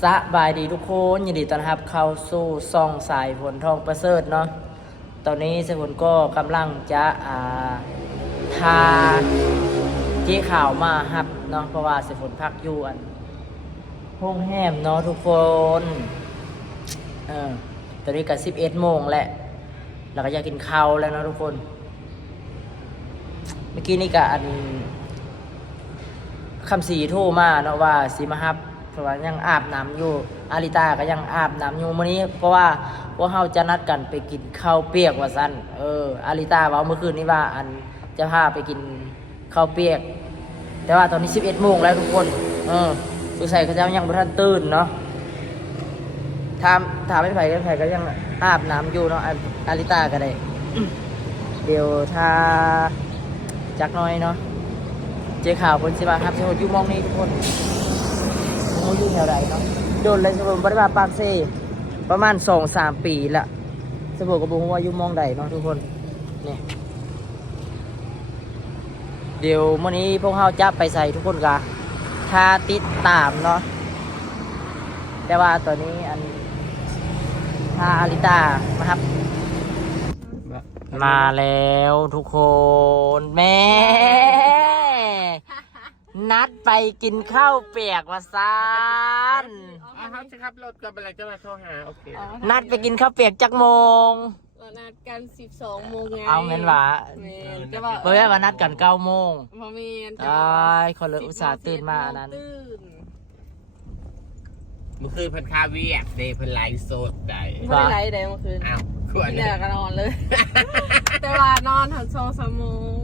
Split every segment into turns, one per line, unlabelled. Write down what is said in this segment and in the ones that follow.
สบายดีทุกคนยินดีต้อนรับเข้าสู่ซ่องสายฝนทองประเสริฐเนาะตอนนี้สายฝนก็กำลังจะทาเจ๊ข่าวมาฮับเนาะเพราะว่าสายฝนพักอยู่ห้องแฮมเนาะทุกคนตอนนี้ก็11 โมงแหละเราก็อยากกินข้าวแล้วเนาะทุกคนเมื่อกี้นี่ก็คำสีโทรมาเนาะว่าสีมาฮับเพราะว่ายังอาบน้ำอยู่อาริตาก็ยังอาบน้ำอยู่มื้อนี้เพราะว่าพวกเฮาจะนัดกันไปกินข้าวเปียกว่าซั่นอาริตาว่าเมื่อคืนนี้ว่าจะพาไปกินข้าวเปียกแต่ว่าตอนนี้11 โมงแล้วทุกคนสงสัยเขาจะยังบ่ทันตื่นเนาะถามไม่ไผก็ยังอาบน้ำอยู่เนาะอาริตาก็ได้ เดี๋ยวถ้าจักหน่อยเนาะเจ๊ข่าวคนสิมาครับสมมติอยู่มองนี้ทุกคนผมอยู่แถวไหนเนาะโดนเลยสมมติบริบาปากเซประมาณ 2-3 ปีละสมมติกับผมว่าอยู่มองใดเนาะทุกคนนี่เดี๋ยวมื้อนี้พวกเราจะไปใส่ทุกคนกะถ้าติดตามเนาะแต่ว่าตอนนี้ถ้าอาริตามาครับมาแล้วทุกคนแม่นัดไปกินข้าวเปียกว่าซาน
ครับจะขับรถกับอะไรจะมาโทรหาโอเค
นัดไปกินข้าวเปียกจักโมง
เรานัดกัน12 โมงไง
เอาเงินหวะเมื่อว่านัดกัน9 โมง
พอมี
คนเลยอุตส่าห์ตื่นมานั้น
เมื่อคืนเพิ่นคาเวียกเดย์เพิ่นไลฟ์สดได้
เพิ่นไลฟ์ได้เมื่อคืน
อ้าวควร
เนี่ยก็นอนเลยแต่ว่านอนถึง2-3 โมง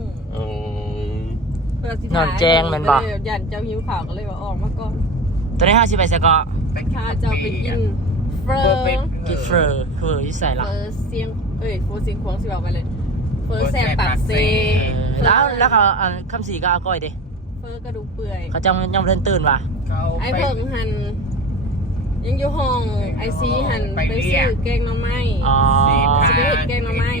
นอนแจ้งมันบอก
ยันเจ้าหิวข่าวก็เลยว่าออกมาก่อน
ตอนนี้5 สิไปสกอ
ถ้าเจ้าไปกินเฟอร์
กินเฟอร์ที่ใส่ละ
เฟอร์เสียงเฟอร์เสียงควงสิบอกไปเลยเฟอร์แซ่บปากเซ
แล้วเขาคำสีก็เอาก้อยดิ
เฟอร์กระดูกเปื่อย
เขาจังยังเพิ่นตื่นว่ะ
ไอ้เพิ่งหันยังอยู่ห้องไอซีหันไปซื้อแกงหน่อไม้จะไปเห็ดแกงหน่อไม้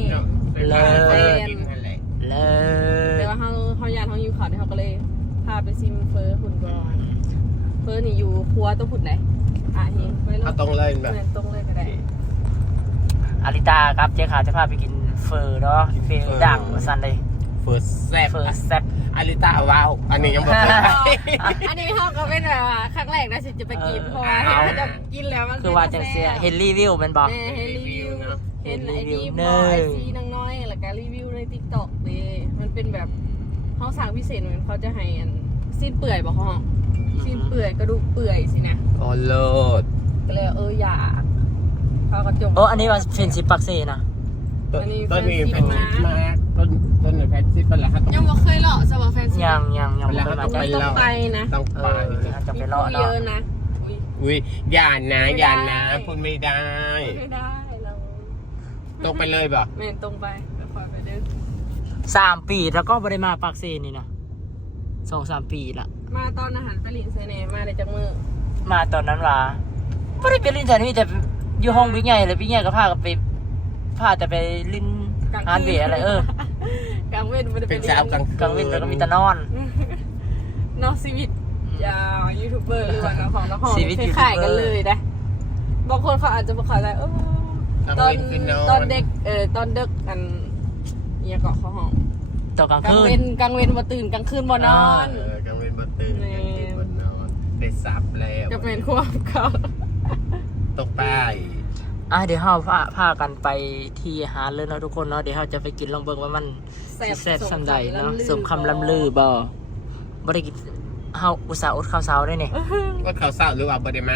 เลยแต่ว่าเขายานเขาอยู่ข่าวเนี่ยเขาก็เลยพาไปซิมเฟอร์หุ่นก่อนเฟอร์นี่อยู่ครัวต้องหุ่นไหนเฮงไปเลย
ตรงเลยแบบ
ตรงเลยก็ได้
อาริตาครับเจ๊ขาวจะพาไปกินเฟอร์เนาะเฟอร์ดังมาสั่นเลย
เฟอร์แซ่บอาริตาว้าวอันนี้ยังบอก
อันนี้เขาก็เป็นแบบว่าครั้งแรกนะฉันจะไปกินเพราะว่าเขาจะกินแล้วมัน
คือว่าจังเสียเห็นรีวิวมันบอก
เห็นรีวิวเห็นไอดีบอยซีนางน้อยแล้วก็รีวิวในติ๊กต็อกเลยมันเป็นแบบเขาสั่งพิเศษเหมือนเขาจะให้สิ้นเปื่อยบอกเขาสิ้นเปื่อยกระดูกเปื่อยสินะ
โอ้โลด
ก็เลยอยากเขาก็จง
อันนี้ว่าเฟนซิปักเซนะ
อันนี้
ต้นมีแฟนซิปมาต้นหนึ่งแฟนซิปเป็นอะไรครับ
ยังไม่เคยเลาะสำหรับแฟนซิป
ยัง
ไม่เคยมาต้องไปนะ
ต้องไป
จะไปเลาะ
เยอะนะ
อุ้ยอย่านะพูดไม่ได้
เรา
ตรงไปเลยบ่
แม่ตรงไปแล้วคอยไปเด้
อ3 ปีแล้วก็ไม่ได้มาปักเซนี่นะ2-3 ปีละ
มาตอนอาหารไปลินเซเนมาในจังมือ
มาตอนนั้นว่าไม่ได้ไปลินเซนี่แต่อยู่ห้องบิ๊กใหญ่เลยบิ๊กใหญ่ก็พากันไปแต่ไปลินงานเบียอะไร
กลางเว้นไม่ได้
เป็นเช้ากลาง
เว้นแล้วก็มีแต่นอน
ชีวิตยาวยูทูบเบอร์หรือว่าของน้องหอมคล้ายกันเลยนะบางคนเขาอาจจะบอกอะไรตอนเด็กตอนเด็กกันเนี่ยเกาะเขาหอม
ตอนกลาง
เว้นมาตื่นกลางคืนบ่นอน
กลางเว้นมาตื่นกลางคืนบ่นอนได้ซับแล้ว
ก็เป็นความเขา
ตกไป
เดี๋ยวเราพากันไปที่หาเลยเนาะทุกคนเนาะเดี๋ยวเราจะไปกินลองเบิ่งว่ามันแซ่บสันใดเนาะสมคำลำลือบ่ได้กินเฮาอุตส่าห์อดข้าวเช้าได้เนี่ย
อดข้าวเช้าหรือว่าบ่ได้มา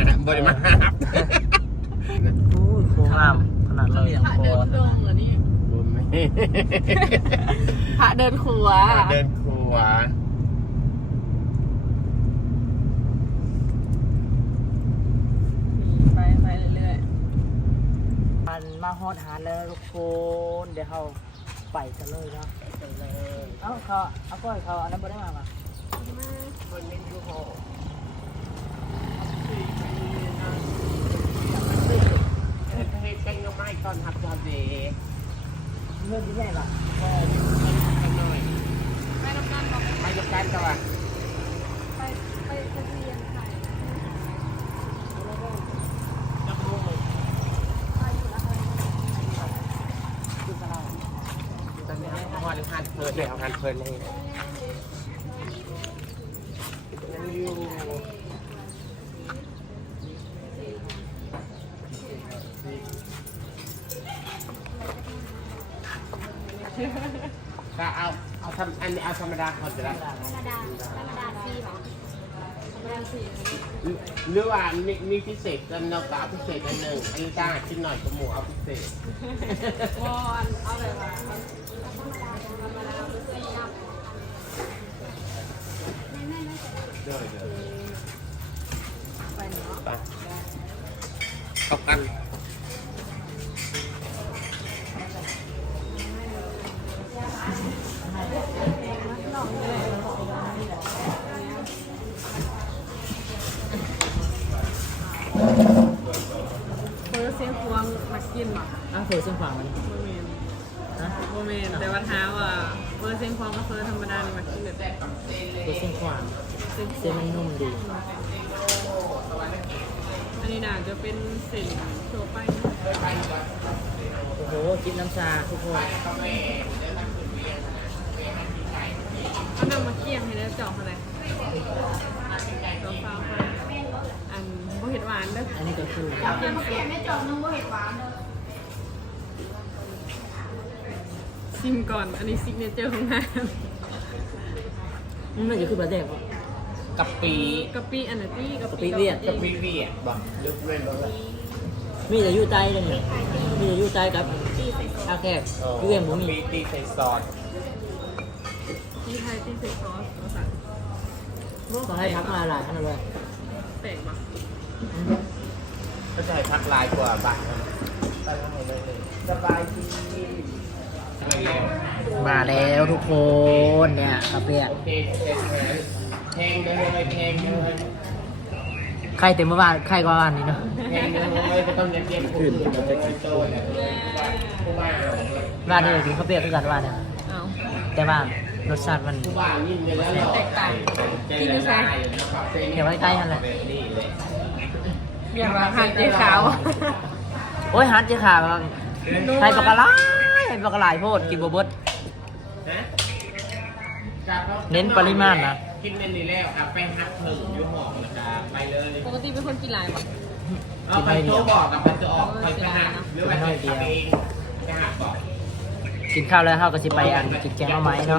อุ้ยโคงามขนาดเลย
พระเดินดงเหรอนี่พระเดินครัวไปเรื่อย
ๆมันมาฮอดหาแล้วทุกคนเดี๋ยวเราไปกันเลยเนาะเอาก้อยเขาอันนั้นบ่ได้มา
คนเล่นยูโฮให้เป็นน้ำไม้ตอนทับยาเด
เรื่องที่ใหญ่ละ
ไปหน่อย
ไปทำงานก่อน
ไปทำงานก่อน
ไปเรียนไทย
พอดพันเพลินเลยเอาพันเพลินเลยก็เอาทำอันนี้เอาธรรมดาก่อนจะได้
ธรรมดาฟรีหรอธรรมดาฟรี
หรือว่ามีพิเศษกันเราก็เอาพิเศษอันหนึ่งอันนี้จ้าชิ้นหน่อยกับหมูเอาพิเศษ
วอนเอาเลยว่า
เดี๋ยว
ไปเนาะ
ไปเข้ากัน
เฟิร์สเสียงควงมากินหรอ
อ้าวเฟอร์เส้นขวางมัน
โมเมน
นะ
โมเมนแต่ว่าเท้าอ่ะเฟิร์สเสียงควงกับเฟิร์สธรรมดานี่มากินแบบ
เฟอร์เส้นขวางเส้นมันนุ่มดี
อันนี้น่าจะเป็นเส้นโชว์ไป
โอ้โหกินน้ำชาทุกคน
เขานำมาเคี่ยงให้แล้วเจาะอะไรตัวฟ้าอันโบเห็ดหวานเด้อ
อันนี้ก็คือ
เคี่ยงสุก
ไม่จบนุ่งก็เห็นหวานเลย
ชิมก่อน อันนี้ซิกเนเจอร์ของงาน
มันจะคือปลาแดกวะ
กับปี
กะปิอันนั้นที่
กะปิเวียด
กับปีเวียดบอกลึกเล่นแล้ว
มีแต่อยู่ใต้เลยเนี่ยมีแต่อยู่ใต้กับอาแขกอยู่เวียงผมมี
ปีตีใส่ซอส
ที่ไทยที่ใส่ซอสภาษา
ก็ให้ทักมาหลายขนาดเลย
แปลกปะ
ก็จะให้พักลายกว่าบ้านสบายดีไม่เร็ว
มาแล้วทุกคนเนี่ยกาเปีย
โอเคแทงเลยแทงเลย
ใครเต็มเมื่อวานใครกว่าวันนี้เนาะ
แทงเลยก็ต้องเย็นๆขึ้นมันจะกินโตเนี่ยผู้บ้า
ร้านนี้กินข้าวเปียกคือกันว่าเนี่ย
เอา
แต่ว่ารสชาติมัน
ผู้บ้ายิ่งเลยแล้ว
แตกต่างกินดูใช่
เดี๋ยวไว้ใกล้กันเลย
นี่เลย
เรียกว่าหันเจ๊ขาว
โอ้ยฮัทเจ้าขาเราใครปากกาไล่ปากกาไล่โพดกินบเบิดเน้นปริมาณนะ
กินเน้นนี่แล้วไปหักถึงยุ่หอมนะครับไปเลย
ปกติเป็นคนกินหลายปะ
เอาไปโต๊ะบอกกับไปจะออกไปไปหักหรือไปทำเองไปหักบอก
กินข้าวแล้วข้าวก็สิไปอันกินแกงเอาไหมเนาะ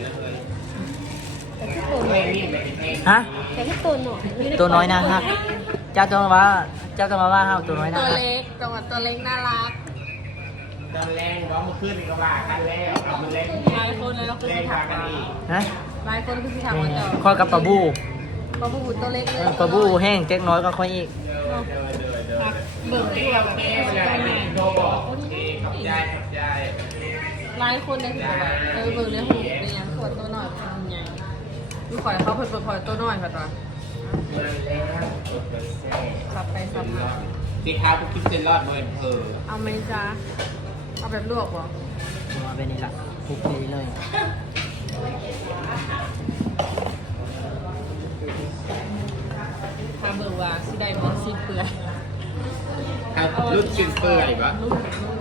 ฮะ
แต่ที่ตัวหนู
ตัวน้อยนะฮะเจ้าต้องมาว่าข้าวตัวน้อยนะ
ตัว
ฮะ
เล็กจังหวัดตัวเล็กน่ารัก
ตอนแรงร้องมาขึ้นก็ว่ากันแล้วเอามาเล่น
หลายคนเลยเราคือ
เล่น
ถา
พาม กัน
ว่า
อีก
นะ
หลายคนคือถามว่าเจ้า
ค่อยกับปลาบู
ปลาบูตัวเล็กเลย
ปลาบูแห้งแจ๊กน้อยก็ค่อยอีก
เบิกที่ว่าแบบ
ใจโทรบอกขอบใจขอบใจ
หลายคนเลยคือแบบเบิกเนื้อหูเป็นยังขวดตัวหน่อยเป็นยังดูข่อยเขาเพิ่นข่อยตัวน้อยค่ะตัว
มาแล้ว
สับไปสับมา
สีขาวกูคิดเส้นรอดเมินเพอ
เอาไหมจ๊ะเอาแบบลวกเหรอ
มาเป็นนี่ละคลุกนี้เลย
ถ้าเบิกว่าสิได้บ่สิเปื่อย
เอารุ่นกินเปื่อยปะ
ลูก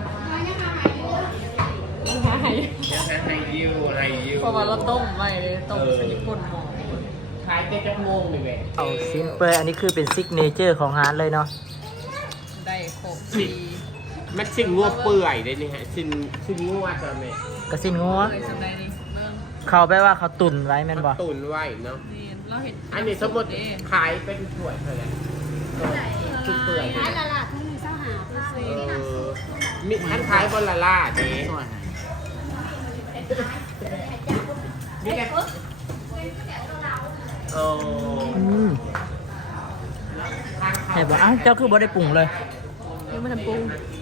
ไม่หาย
ให้ยิวให้ยิว
เพราะว่าเราต้มไว้เลยต้มใส่ก้นหม้อ
ขายเจ๊จะงงเลยแม่
เอาซิมเปอร์อันนี้คือเป็นซิกเนเจอร์ของร้านเลยเนาะ
ได้ครบดี
มันชิ้นงัวเปื่อยเลยนี่ฮะชิ้นงัวจะแม่
กระสินงัว
เคยจำได้นี่เบิ่ง
เขาแปลว่าเขาตุนไว้แม่นบ่
ตุนไว้เนาะ
นี่เราเห็น
อันนี้สมมติขายเป็นถ้วยเท่าไหร่ชิ้นเปื่อย
ขายละทั้งหนึ่งเจ้าหาผ้า
มีท่านขายบนละล่าดีนี่ไงโอ้
อืมแต่บอกอ้าวเจ้าคือบ่ได้ปรุงเลย
ยังไม่ทันปรุง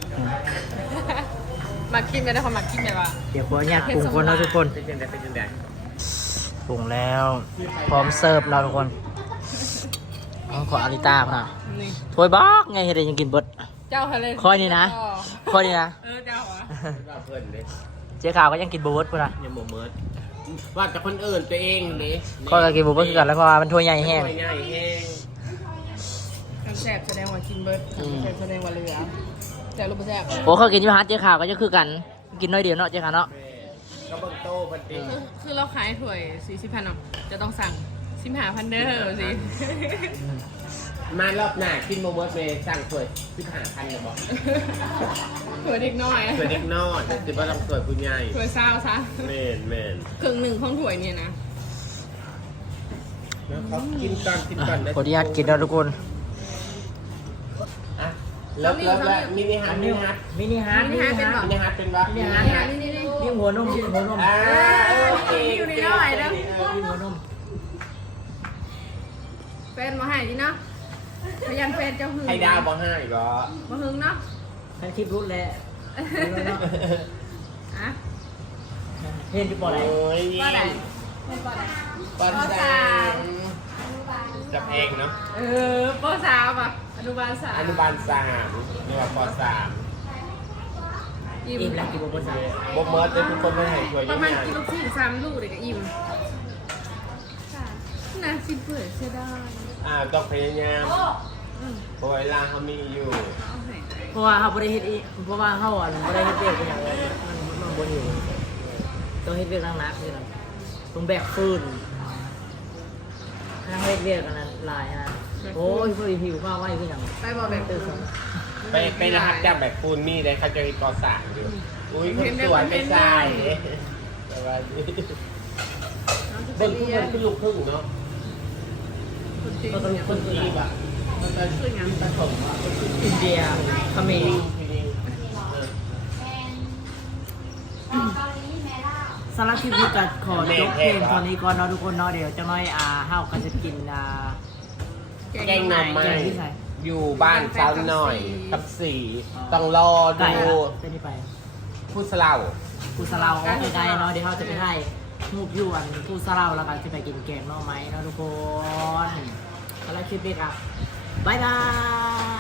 มากินไปได้ความมากินไปว่า
เดี๋ยวขออนุญาตปรุงก่อนเนาะทุกคน
เป็นยังไงเป็นยังไง
ปรุงแล้ว พร้อมเสิร์ฟเราทุกคนต้องขออาริต้าค่ะ
นี่
ถ้วยบอกไงเฮ็ดได้ยังกินเบิด
เจ้าอะไร
คอยนี่นะคอยนี่นะ
เจ้าเหรอ
เราเพิ่นเลย
เจ๊ขาวก็ยังกินบ่เบิดพุ่นน่ะ
ยังโมเมิร์ดว่าแต่คนอื่นตัวเองเลย
ข้อยก็กินบ่เบิดคือกันแล้วเพราะว่ามันถ้วยใหญ่แห้ง
ง่ายแห้ง
กันแสบแสดงว่ากินเบิร์ดแสดงว่าเหลือแต่รูปแสบ
โอ้เขากินอยู่ฮาร์ดเจ๊ขาวก็จะคือกัน กินน้อยเดียวเนาะเจ๊ขาวเนาะ
ก็เบิ่งโตพันตี
คือเราขายถ้วย40,000เนาะจะต้องสั่ง15,000เด้อสิ
มารอบหน้ากินโมเบิร์ตเมย์สั่งถ้วย15,000เลยบอก
ถ้วยเด็กน้อย
ถ้วยเด็กน้อยแต่ว่าต้องถ้วยผู้ใหญ่
ถ้วยเศร้าซะ
เมน
ครึ่งหนึ่งของถ้วยเนี่ยนะ
นะครับกินก่อน
ขอ
ได้
อนุญาตกินแล้วทุกคน
อ่ะแล้วมินิฮาร์ด
มินิฮาร์ด
มินิฮาร์ดเป็น
มินิฮาร์ดเป็นวะ
มินิฮาร์ด
นี่
ยิ่งหัวนมยิ่งหัวนม
อยู่ในน้อยนะ
ยิ่งหัวนม
แฟนมาให้ดิเนาะพยันแฟนเจ้าหึง
ไข่ดาวบ่ให้เหรอ
มาหึงเนาะ
ฉันคิดรู้แล้ว
อ่ะ
เห็นที่ปอไหน
โอ้ย
ป้าไหน
ปอสามจับเองเนาะ
ป้าสาวป่ะอนุบาลสาม
อนุบาล3นี่ว่าปอ3
อิ่ม
อิ่มแล้วกินบนสาย
บ่เมิร์ดเลยทุกคนไม่ให้ถ้วย
ประมาณ
ใหญ่
กิโลที่3 ลูกเลยก็อิ่มน่าสิเปื่อยเสียดาย
ต้องพยายามเพราะเวลาเขามีอยู่
เอาให้
เพราะว่าเขาไม่ได้เฮ็ดอีเพราะว่าเขาอ่ะไม่ได้เฮ็ดเบียกเป็นอย่างไรมันบนอยู่ต้องเฮ็ดเบียกนักๆคืออะไรต้องแบกฟืนถ้าเฮ็ดเบียกอันนั้นลายนะโอ้ยพอดีหิวมากว่าคืออย่าง
ไปบอกแบบ
ตื่น
ไปนะครับจากแบบปูนมีได้เขาจะมีปอสามอยู่อุ้ยคนสวยไม่ใช่แต่ว่าเป็นผู้เป็นลูกครึ่งเนาะ
ก็ต้องคน
ที่
ที่
แบบมันจะ
คืออย่าง
ผสมว่า
อินเดียเขมร
เกาหลีแม่ล่า
สารคดีกัดขอยกเพลงตอนนี้ก่อนเนาะทุกคนเนาะเดี๋ยวจะน้อยเฮาก็จะกิน
แกงหน่อไม้อยู่บ้านสาวหน่อยกับสีต้องรอ
ไก่
ดู
เป็นนี่ไป
ผู้สลาว
กูสลาวเอาไปไกลเนาะเดี๋ยวเขาจะไปให้มูกยวนกูสลาวแล้วกันจะไปกินแกงหน่อไม้เนาะทุกคนสารคดีอ่ะบายบาย